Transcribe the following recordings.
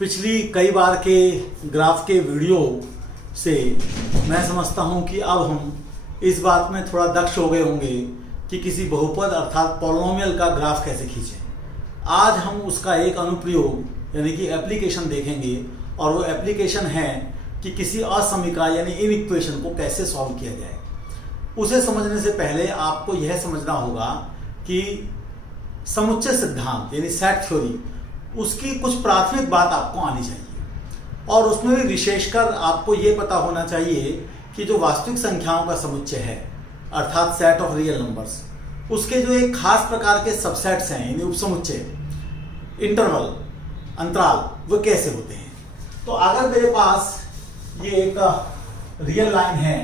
पिछली कई बार के ग्राफ के वीडियो से मैं समझता हूं कि अब हम इस बात में थोड़ा दक्ष हो गए होंगे कि किसी बहुपद अर्थात पॉलिनोमियल का ग्राफ कैसे खींचें। आज हम उसका एक अनुप्रयोग यानी कि एप्लीकेशन देखेंगे और वो एप्लीकेशन है कि किसी असमीका यानी इन इक्वेशन को कैसे सॉल्व किया जाए। उसे समझने से पहले आपको यह समझना होगा कि समुच्चय सिद्धांत यानी सेट थ्योरी उसकी कुछ प्राथमिक बात आपको आनी चाहिए और उसमें भी विशेषकर आपको ये पता होना चाहिए कि जो वास्तविक संख्याओं का समुच्चय है अर्थात सेट ऑफ रियल नंबर्स उसके जो एक खास प्रकार के सबसेट्स हैं यानी उपसमुच्चय इंटरवल अंतराल वो कैसे होते हैं। तो अगर मेरे पास ये एक रियल लाइन है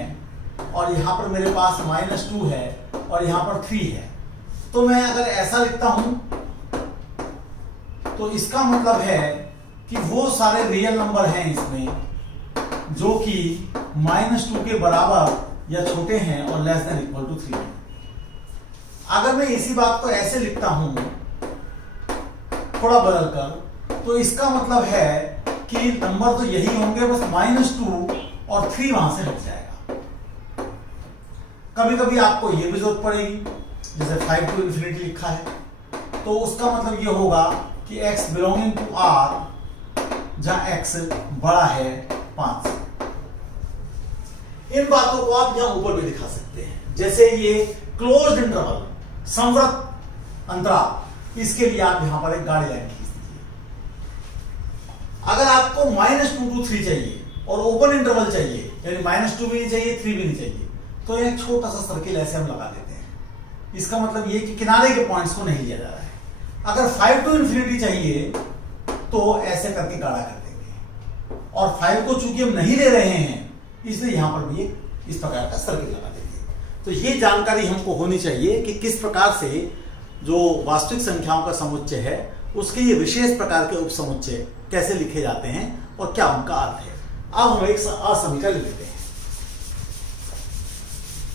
और यहाँ पर मेरे पास -2 है और यहाँ पर 3 है तो मैं अगर ऐसा लिखता हूं तो इसका मतलब है कि वो सारे रियल नंबर हैं इसमें जो कि -2 के बराबर या छोटे हैं और लेस देन इक्वल टू 3 है। अगर मैं इसी बात को ऐसे लिखता हूं थोड़ा बदलकर तो इसका मतलब है कि नंबर तो यही होंगे बस -2 और 3 वहां से हट जाएगा। कभी कभी आपको ये भी जरूरत पड़ेगी जैसे 5 to infinity लिखा है तो उसका मतलब ये होगा कि x बिलोंगिंग टू R जहां x बड़ा है 5 से। इन बातों को आप यहां ऊपर भी दिखा सकते हैं जैसे ये क्लोज्ड इंटरवल संवृत अंतराल इसके लिए आप यहां पर एक गाड़ी लाइन खींच दीजिए। अगर आपको -2 to 3 चाहिए और ओपन इंटरवल चाहिए यानी -2 भी नहीं चाहिए 3 भी नहीं चाहिए तो एक छोटा सा सर्किल ऐसे हम लगा देते हैं। इसका मतलब ये कि किनारे के पॉइंट्स को नहीं लिया जा रहा है। अगर 5 to infinity चाहिए तो ऐसे करके गाढ़ा कर देंगे और 5 को चूंकि हम नहीं ले रहे हैं इसलिए यहां पर भी इस प्रकार का सर्किल लगा देंगे। तो ये जानकारी हमको होनी चाहिए कि किस प्रकार से जो वास्तविक संख्याओं का समुच्चय है उसके ये विशेष प्रकार के उपसमुच्चय कैसे लिखे जाते हैं और क्या उनका अर्थ है। अब हम एक असमीका ले लेते हैं।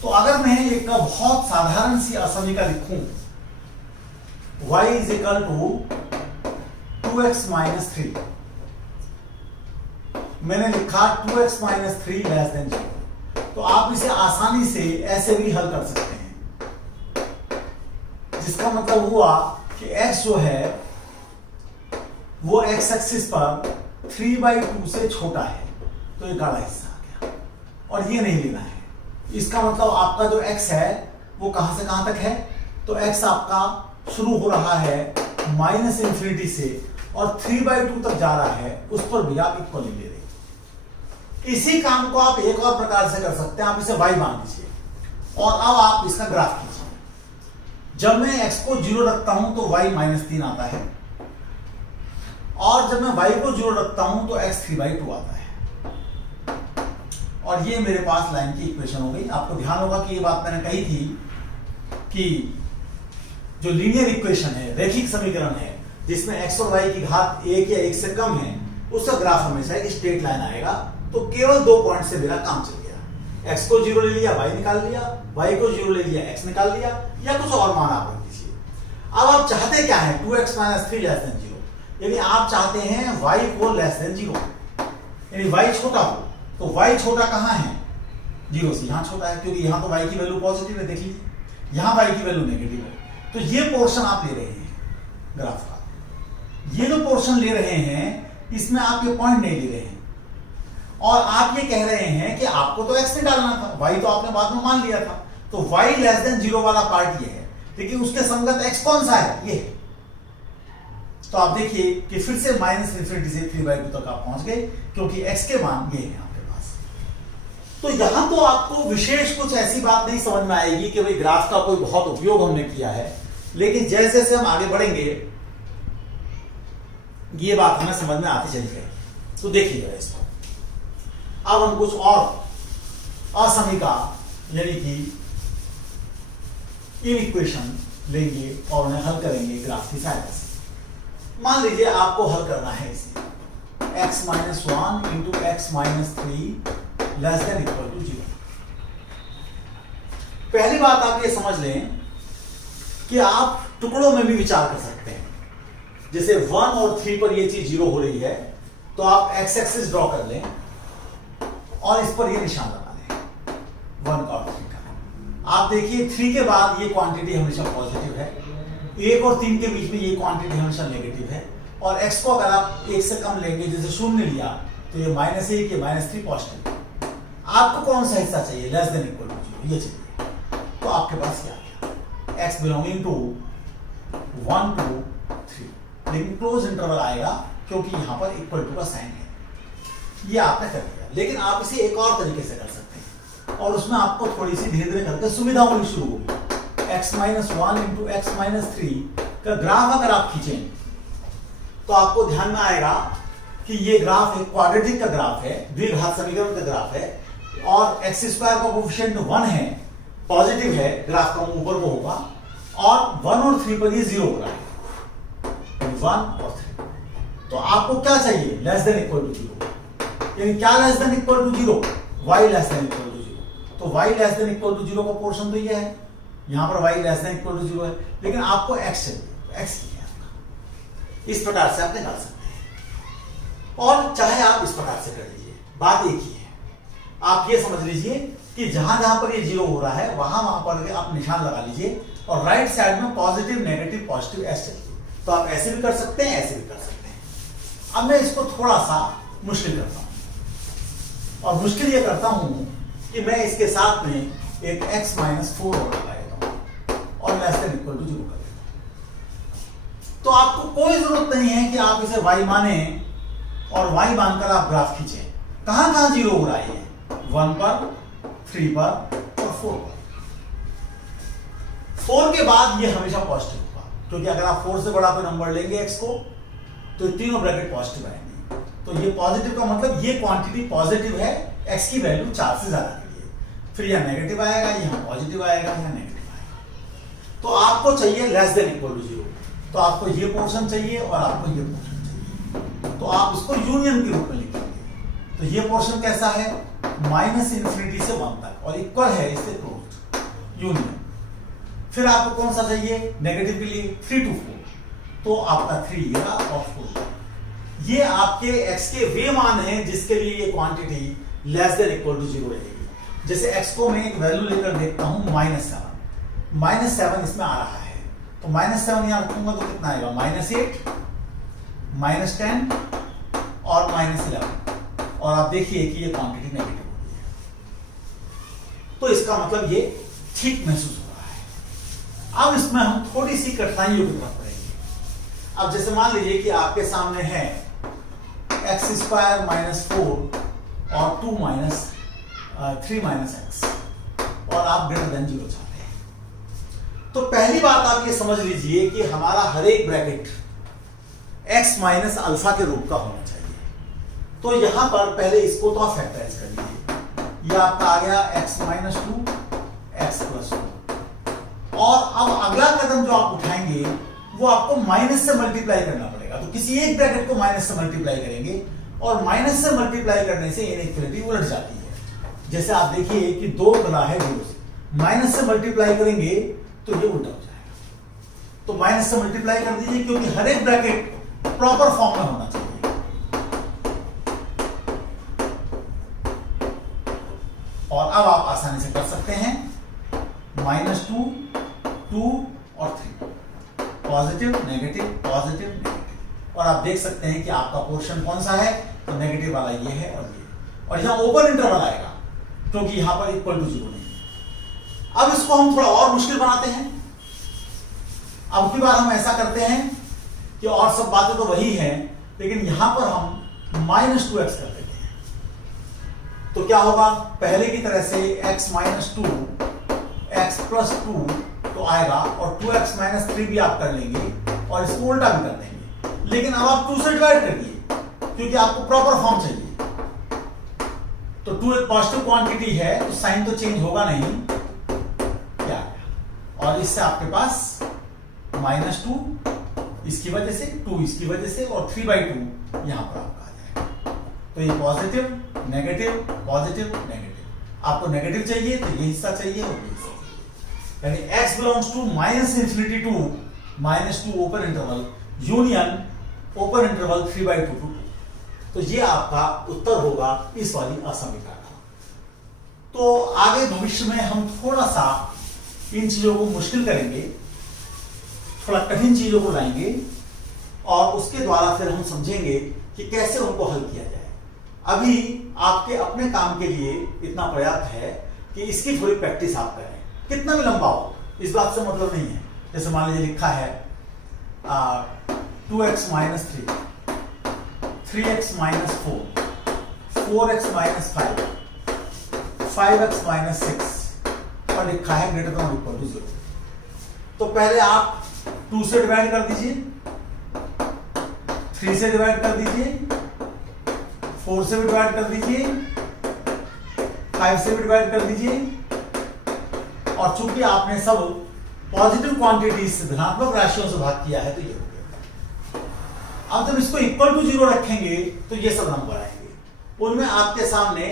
तो अगर मैं एक बहुत साधारण सी असमीका लिखूं y is equal to 2x - 3 मैंने लिखा 2x - 3 लेस देन 0 तो आप इसे आसानी से ऐसे भी हल कर सकते हैं जिसका मतलब हुआ कि x जो है वो x एक्सिस पर 3/2 से छोटा है तो ये गाढ़ा हिस्सा आ गया और ये नहीं लेना है। इसका मतलब आपका जो x है वो कहां से कहां तक है तो x आपका शुरू हो रहा है -∞ से और 3/2 तक जा रहा है उस पर भी आप इक्वल ले रहे हैं। इसी काम को आप एक और प्रकार से कर सकते हैं। आप इसे y मान लीजिए और अब आप इसका ग्राफ कीजिए। जब मैं x को 0 रखता हूं तो y -3 आता है और जब मैं y को 0 रखता हूं तो x 3/2 आता है और ये मेरे पास लाइन की इक्वेशन हो गई। आपको ध्यान होगा कि ये बात मैंने कही थी कि जो लीनियर इक्वेशन है रैखिक समीकरण है जिसमें x और y की घात 1 या 1 से कम है उसका ग्राफ हमेशा एक स्ट्रेट लाइन आएगा। तो केवल 2 पॉइंट से मेरा काम चल गया। x को 0 ले लिया y निकाल लिया, y को 0 ले लिया x निकाल लिया या कुछ और मान आप रख दीजिए। अब आप चाहते क्या है 2x - 3 लेस देन 0 यानी आप चाहते हैं y को लेस देन 0 यानी y छोटा हो तो y छोटा कहां है 0 से यहां छोटा है क्योंकि यहां तो y की वैल्यू पॉजिटिव है। देख लीजिए यहां y की वैल्यू नेगेटिव है तो ये पोर्शन आप ले रहे हैं ग्राफ का। ये जो पोर्शन ले रहे हैं इसमें आप ये पॉइंट नहीं ले रहे हैं और आप ये कह रहे हैं कि आपको तो x निकालना था y तो आपने बाद में मान लिया था तो y लेस देन 0 वाला पार्ट ये है लेकिन उसके संगत x कौन सा है ये। तो आप देखिए कि फिर से -∞ से 3/2 तक आप पहुंच गए क्योंकि x के मान ये है आपके पास। तो यहां तो आपको विशेष कुछ ऐसी बात नहीं समझ में आएगी कि भाई ग्राफ का कोई बहुत उपयोग हमने किया है लेकिन जैसे जैसे हम आगे बढ़ेंगे ये बात हमें समझ में आती चली जाएगी। तो देखिएगा इसको। अब हम कुछ और असमीका यानी कि इन इक्वेशन लेंगे और उन्हें हल करेंगे ग्राफ की सहायता से। मान लीजिए आपको हल करना है इसे x - 1 × x - 3 less than equal to 0। पहली बात आप ये समझ लें कि आप टुकड़ों में भी विचार कर सकते हैं। जैसे 1 और 3 पर ये चीज 0 हो रही है तो आप एक्स एक्सिस ड्रॉ कर लें और इस पर ये निशान लगा लें 1 और 3 का। आप देखिए 3 के बाद ये क्वांटिटी हमेशा पॉजिटिव है, 1 और 3 के बीच में ये क्वांटिटी हमेशा नेगेटिव है, और x को अगर आप 1 से कम लेंगे, जैसे 0 लिया तो ये -1 ये -3 पॉजिटिव। आपको कौन सा हिस्सा चाहिए? लेस देन इक्वल टू 0 ये चाहिए। तो आपके पास क्या गया? x बिलोंगिंग टू 1 to 3, लेकिन क्लोज इंटरवल आएगा क्योंकि यहां पर इक्वल टू का साइन है। ये आपने कर दिया, लेकिन आप इसे एक और तरीके से कर सकते हैं, और उसमें आपको थोड़ी सी धीरे धीरे करके सुविधा होनी शुरू होगी। x - 1 इंटू x - 3 का ग्राफ अगर आप खींचें तो आपको ध्यान में आएगा कि ये ग्राफ एक क्वाड्रेटिक का ग्राफ है, द्विघात समीकरण का ग्राफ है, और x स्क्वायर का कोएफिशिएंट 1 है, पॉजिटिव है, ग्राफ का ऊपर को होगा, और 1 और 3 पर ये 0 हो रहा है, 1 और 3। तो आपको क्या चाहिए? Less than equal to 0। यानी क्या less than equal to 0? y less than equal to 0। तो y less than equal to 0 का पोर्शन तो ये है, यहां पर y less than equal to 0 है, लेकिन आपको x चाहिए, x क्या है आपका? इस प्रकार से आप निकाल सकते हैं, और चाहे आप इस प्रकार से कर लीजिए, बात एक ही है। आप ये समझ लीजिए कि जहां जहां पर ये 0 हो रहा है वहां वहां पर आप निशान लगा लीजिए, और राइट साइड में पॉजिटिव नेगेटिव पॉजिटिव एस चाहिए। तो आप ऐसे भी कर सकते हैं, ऐसे भी कर सकते हैं। अब मैं इसको थोड़ा सा मुश्किल करता हूं, और मुश्किल ये करता हूं कि मैं इसके साथ में एक x - 4 और लगा देता हूं, और लेस देन इक्वल टू 0 कर देता हूं। तो आपको कोई जरूरत नहीं है कि आप इसे y माने और y मानकर आप ग्राफ खींचे। कहां कहां 0 हो रहा है? 1 पर, 3 पर और 4 पर। 4 के बाद ये हमेशा पॉजिटिव होगा, क्योंकि अगर आप 4 से बड़ा कोई नंबर लेंगे x को तो तीनों ब्रैकेट पॉजिटिव आएंगे। तो ये पॉजिटिव का मतलब ये क्वांटिटी पॉजिटिव है x की वैल्यू 4 से ज्यादा के लिए। फिर यह नेगेटिव आएगा, यहां पॉजिटिव आएगा, यहां नेगेटिव आएगा। तो आपको चाहिए लेस देन इक्वल टू 0, तो आपको ये पोर्शन चाहिए और आपको ये पोर्शन चाहिए, तो आप इसको यूनियन के रूप में लिखेंगे। तो ये पोर्शन कैसा है? -∞ से 1 तक, और इक्वल है इससे क्लोज्ड, यूनियन। फिर आपको कौन सा चाहिए? नेगेटिव के लिए 3 to 4, तो आपका 3 ये और 4। ये आपके x के वे मान हैं जिसके लिए ये quantity less than equal to 0 रहेगी। जैसे x को मैं एक वैल्यू लेकर देखता हूं -7 इसमें आ रहा है, तो -7 यहां रखूंगा तो कितना आएगा? -8, -10 और -11, और आप देखिए कि ये क्वांटिटी नेगेटिव हो गई है। तो इसका मतलब ये ठीक महसूस हो रहा है। अब इसमें हम थोड़ी सी कठिनाइयों की तरफ बढ़ेंगे। अब जैसे मान लीजिए कि आपके सामने है x² - 4 और 2 - 3 - x, और आप ग्रेटर देन 0 चाहते हैं। तो पहली बात आप ये समझ लीजिए कि हमारा हर एक ब्रैकेट x - अल्फा के रूप का होना चाहिए। तो यहां पर पहले इसको तो आप फैक्टराइज कर लीजिए। ये आपका आ गया x - 2 x + 2, और अब अगला कदम जो आप उठाएंगे वो आपको माइनस से मल्टीप्लाई करना पड़ेगा। तो किसी एक ब्रैकेट को माइनस से मल्टीप्लाई करेंगे, और माइनस से मल्टीप्लाई करने से इनइक्वालिटी उलट जाती है। जैसे आप देखिए कि 2 बना है 0 से, माइनस से मल्टीप्लाई करेंगे तो ये उल्टा हो जाएगा। तो माइनस से मल्टीप्लाई कर दीजिए, क्योंकि हर एक ब्रैकेट प्रॉपर फॉर्म में होना चाहिए। और अब आप आसानी से कर सकते हैं -2, 2 और 3, पॉजिटिव नेगेटिव पॉजिटिव नेगेटिव, और आप देख सकते हैं कि आपका पोर्शन कौन सा है? तो नेगेटिव वाला ये है और ये, और यहां ओपन इंटरवल आएगा क्योंकि यहां पर इक्वल टू 0 नहीं है। अब इसको हम थोड़ा और मुश्किल बनाते हैं। अब की बार हम ऐसा करते हैं कि और सब बातें तो वही हैं, लेकिन यहां पर हम -2x कर देते हैं। तो क्या होगा? पहले की तरह से x - 2 x + 2 तो आएगा, और 2x - 3 भी आप कर लेंगे, और इसको उल्टा भी कर देंगे। लेकिन अब आप 2 से डिवाइड करिए, क्योंकि आपको प्रॉपर फॉर्म चाहिए। तो 2 एक पॉजिटिव क्वांटिटी है, तो साइन तो चेंज होगा नहीं, क्या? और इससे आपके पास -2 इसकी वजह से, 2 इसकी वजह से, और 3/2 यहां पर आपका आ जाएगा। तो ये पॉजिटिव नेगेटिव पॉजिटिव नेगेटिव। आपको नेगेटिव चाहिए तो ये हिस्सा चाहिए और ये हिस्सा चाहिए। यानी x belongs to -∞ to -2 open interval union open interval 3/2 to 2। तो ये आपका उत्तर होगा इस वाली असमीका का। तो आगे भविष्य में हम थोड़ा सा इन चीजों को मुश्किल करेंगे, थोड़ा कठिन चीजों को लाएंगे और उसके द्वारा फिर हम समझेंगे कि कैसे उनको हल किया जाए। अभी आपके अपने काम के लिए इतना पर्याप्त है कि इसकी थोड़ी प्रैक्टिस आप करें, कितना भी लंबा हो इस बात से मतलब नहीं है। जैसे मान लीजिए लिखा है 2x minus 3, 3x minus 4, 4x minus 5, 5x minus 6 और लिखा है ग्रेटर देन और इक्वल टू 0। तो पहले आप 2 से डिवाइड कर दीजिए, 3 से डिवाइड कर दीजिए, 4 से भी डिवाइड कर दीजिए, 5 से भी डिवाइड कर दीजिए। और चूंकि आपने सब पॉजिटिव क्वांटिटीज से, धनात्मक राशियों से भाग किया है तो ये हो गया। अब जब इसको इक्वल टू 0 रखेंगे तो ये सब नंबर आएंगे। उनमें आपके सामने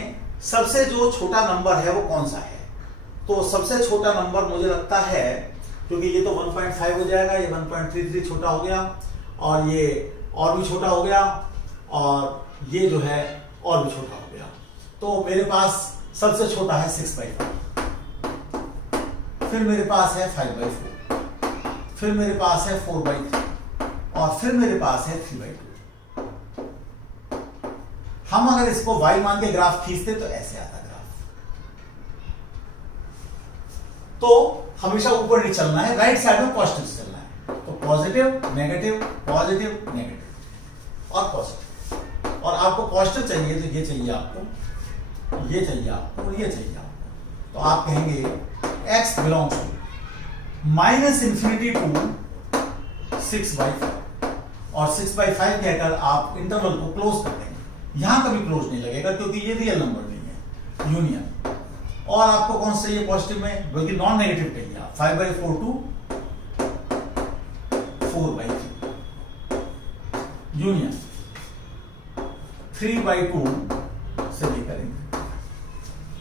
सबसे जो छोटा नंबर है वो कौन सा है? तो सबसे छोटा नंबर मुझे लगता है, क्योंकि ये तो 1.5 हो जाएगा, ये 1.33 छोटा हो गया और ये और भी छोटा हो गया और ये जो है और भी छोटा हो गया। तो मेरे पास सबसे छोटा है 6/5, फिर मेरे पास है 5/4, फिर मेरे पास है 4/3 और फिर मेरे पास है 3/2। हम अगर इसको y मान के ग्राफ खींचते तो ऐसे आता ग्राफ। तो हमेशा ऊपर नहीं चलना है, राइट साइड में पॉजिटिव से चलना है। तो पॉजिटिव नेगेटिव पॉजिटिव नेगेटिव और पॉजिटिव। और आपको पॉजिटिव चाहिए तो ये चाहिए आपको, ये चाहिए आपको और ये चाहिए आपको। तो आप कहेंगे x बिलोंग्स टू -∞ टू 6/5 और 6/5 कहकर आप इंटरवल को क्लोज कर देंगे। यहां कभी क्लोज नहीं लगेगा क्योंकि ये रियल नंबर नहीं है, यूनियन। और आपको कौन सा चाहिए पॉजिटिव में, बल्कि नॉन नेगेटिव चाहिए आप, 5/4 टू 4/3 यूनियन 3/2 से लेकर,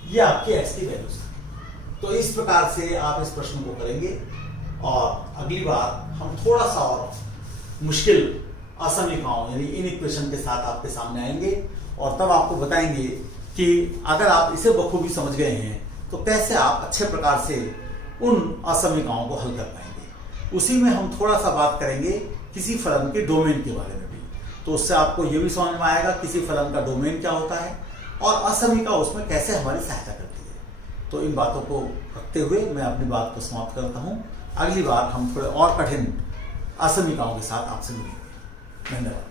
ये आपके x की वैल्यूज है। तो इस प्रकार से आप इस प्रश्न को करेंगे और अगली बार हम थोड़ा सा और मुश्किल असमीकाओं यानी इनइक्वेशन के साथ आपके सामने आएंगे और तब आपको बताएंगे कि अगर आप इसे बखूबी समझ गए हैं तो कैसे आप अच्छे प्रकार से उन असमीकाओं को हल कर पाएंगे। उसी में हम थोड़ा सा बात करेंगे किसी फलन के डोमेन के बारे में भी, तो उससे आपको यह भी समझ में आएगा किसी फलन का डोमेन क्या होता है और असमीका उसमें कैसे हमारी सहायता करती है। तो इन बातों को रखते हुए मैं अपनी बात को समाप्त करता हूं। अगली बार हम थोड़े और कठिन असमीकाओं के साथ आपसे मिलेंगे। धन्यवाद।